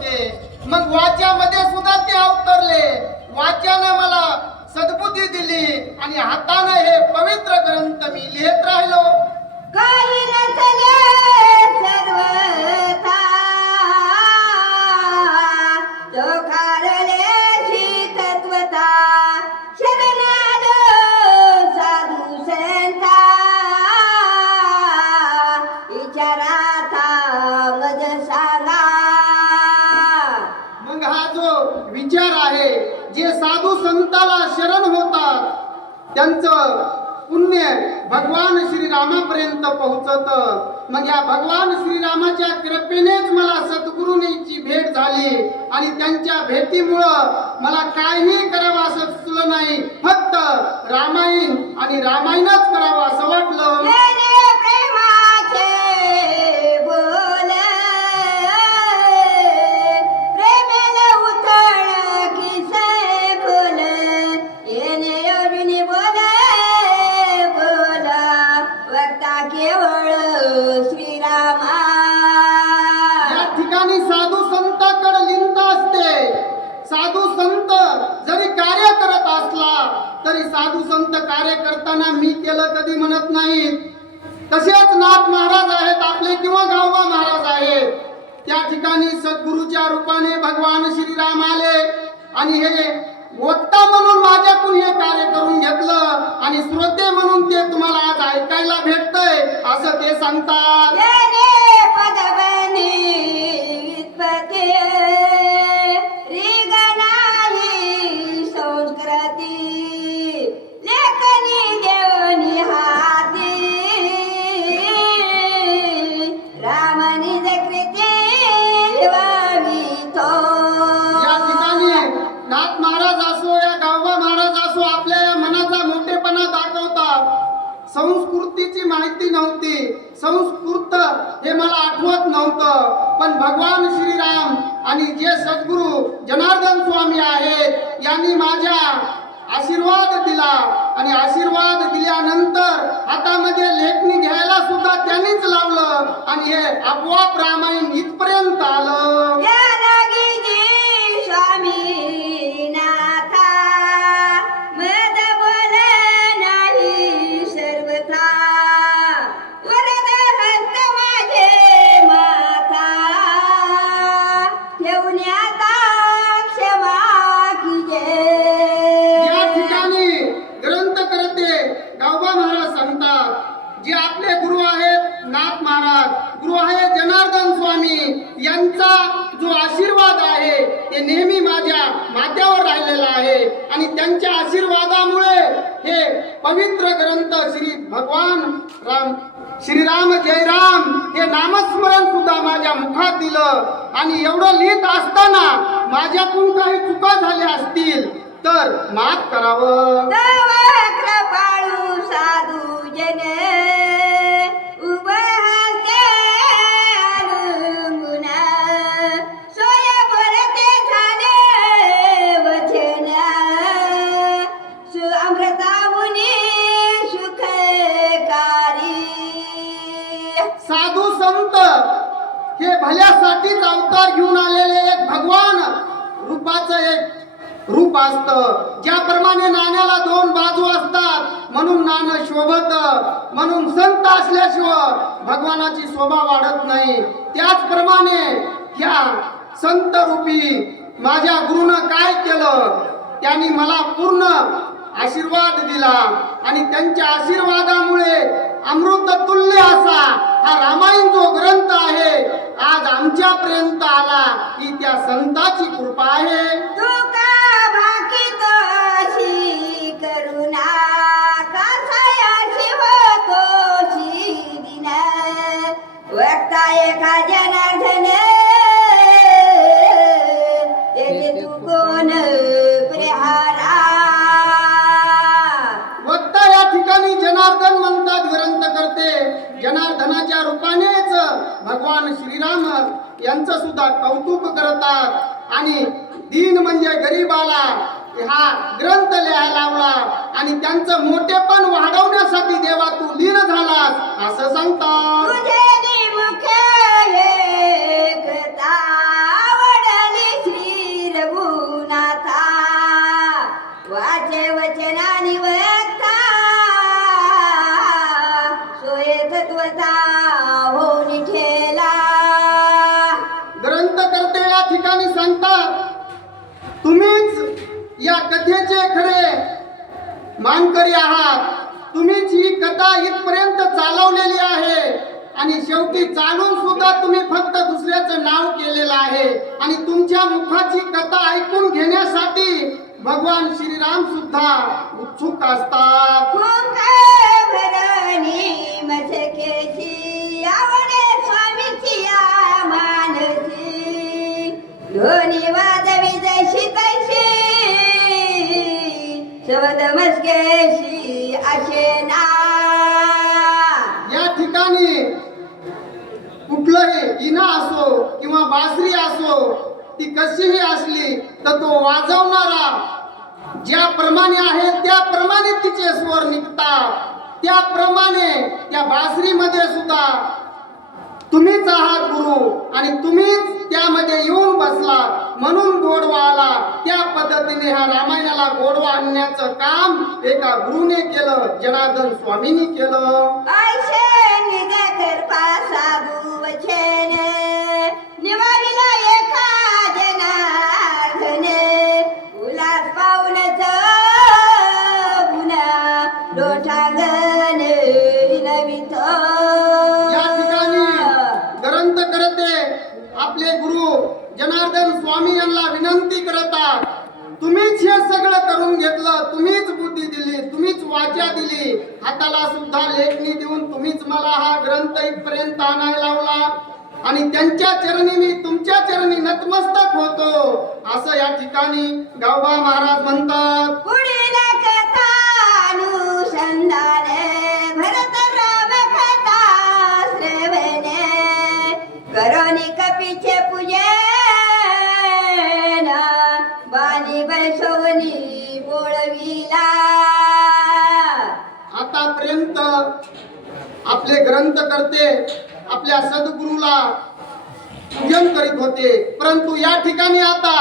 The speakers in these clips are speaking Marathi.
होते. मग वाच्यामध्ये सुद्धा ते अवतरले. वाच्यानं मला सद्बुद्धी दिली आणि हातानं हे पवित्र ग्रंथ मी लिहित राहिलो. विचार आहे जे साधू संताला शरण होतात त्यांचं पुण्य भगवान श्रीरामापर्यंत पोहोचत. मग या भगवान श्रीरामाच्या कृपेनेच मला सद्गुरूंची भेट झाली आणि त्यांच्या भेटीमुळं मला काहीही करावं असं सुचलं नाही. फक्त रामायण आणि रामायणच करावं असं वाटलं. कार्य करताना मी केलं कधी म्हणत नाही. तसेच नाथ महाराज आहेत आपले किंवा गावबा महाराज आहेत. त्या ठिकाणी सद्गुरूच्या रूपाने भगवान श्रीराम आले आणि हे वक्ता म्हणून माझ्याकडून हे कार्य करून घेतलं आणि श्रोते म्हणून ते तुम्हाला आज ऐकायला भेटतंय असं ते सांगतात. आणि जे सद्गुरू जनार्दन स्वामी आहेत यांनी माझ्या आशीर्वाद दिला आणि आशीर्वाद दिल्यानंतर हातामध्ये लेखणी घ्यायला सुद्धा त्यांनीच लावलं आणि हे आपोआप रामायण इथपर्यंत आलं. यांचा जो आशीर्वाद आहे ते नेहमी माझ्या माथ्यावर राहिलेला आहे. आणि त्यांच्या आशीर्वादामुळे हे पवित्र ग्रंथ श्री भगवान राम श्रीराम जय राम हे नामस्मरण सुद्धा माझ्या मुखात दिलं. आणि एवढं लिहित असताना माझ्याकडून काही चुका झाल्या असतील तर माफ करावं. भल्यासाठीच अवतार घेऊन आलेले एक भगवान रूपाचं एक रूप असतं. ज्याप्रमाणे नाण्याला दोन बाजू असतात म्हणून नाणं शोभत म्हणून संत असल्याशिवाय भगवानाची शोभा वाढत नाही. त्याचप्रमाणे ह्या संत रूपी माझ्या गुरुनं काय केलं? त्यांनी मला पूर्ण आशीर्वाद दिला आणि त्यांच्या आशीर्वादामुळे वक्ता जनार्दन तू कोण प्रहारा या ठिकाणी जनार्दन म्हणतात ग्रंथ करते. जनार्दनाच्या रूपानेच भगवान श्रीराम यांचं सुद्धा कौतुक करतात. आणि दीन म्हणजे गरीबाला हा ग्रंथ लिहायला लावला. आणि त्यांचं मोठेपण वाढवण्यासाठी देवा तू लीन झालास असं सांगतात. कथेचे खरे मानकरी आहात. तुम्हीच ही कथा इथपर्यंत चालवलेली आहे. आणि शेवटी चालून सुद्धा तुम्ही फक्त दुसऱ्याचं नाव केलेलं आहे. आणि तुमच्या मुखाची कथा ऐकून घेण्यासाठी भगवान श्रीराम सुद्धा उत्सुक असतात. आवडे स्वामीची मानसी. या ठिकाणी कुठलंही इना असो किंवा बासरी असो ती कशीही असली तर तो वाजवणारा ज्याप्रमाणे आहे त्याप्रमाणे तिचे स्वर निघतात. त्याप्रमाणे त्या बासरीमध्ये सुद्धा तुम्हीच आहात गुरु आणि तुम्ही म्हणून गोडवा आला. त्या पद्धतीने ह्या रामायणाला गोडवा आणण्याचं काम एका गुरुने केलं जनार्दन स्वामींनी केलं. जनार्दन स्वामी यांना विनंती करतात तुम्हीच हे सगळं करून घेतलं तुम्हीच बुद्धी दिली तुम्हीच वाचा दिली. हाताला सुद्धा लेखणी देऊन तुम्हीच मला हा ग्रंथ इथपर्यंत आणायला लावला. आणि त्यांच्या चरणी मी तुमच्या चरणी नतमस्तक होतो. असं या ठिकाणी गावबा महाराज म्हणतात. बोळविला. आतापर्यंत आपले ग्रंथ करते आपल्या सद्गुरूला पूजन करीत होते परंतु या ठिकाणी आता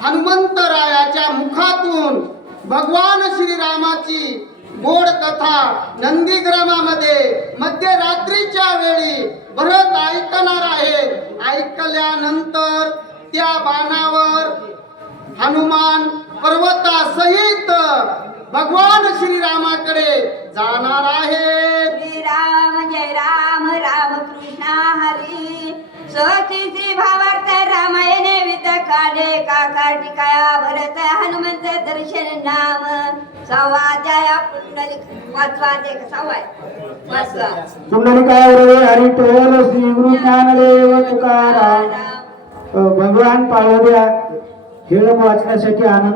हनुमंतरायाच्या मुखातून भगवान श्रीरामाची गोड कथा नंदीग्रामामध्ये मध्यरात्रीच्या वेळी भरत ऐकणार आहेत. ऐकल्यानंतर त्या बाणावर हनुमान पर्वतासहित भगवान श्रीरामाकडे जाणार श्री राम जय राम राम कृष्ण हरी. सहसी श्री भावार्थ रामायणे वित काढे काका टिकाया भरत हनुमंत दर्शन नाम. सवाध्याय पूर्ण लिख वाचवा ते सवाय वाचवा पुंडलिकावरे हरिटोल श्री गुरु ज्ञानदेव तुकाराम. भगवान पाळोद्या खेळ वाचण्यासाठी आनंद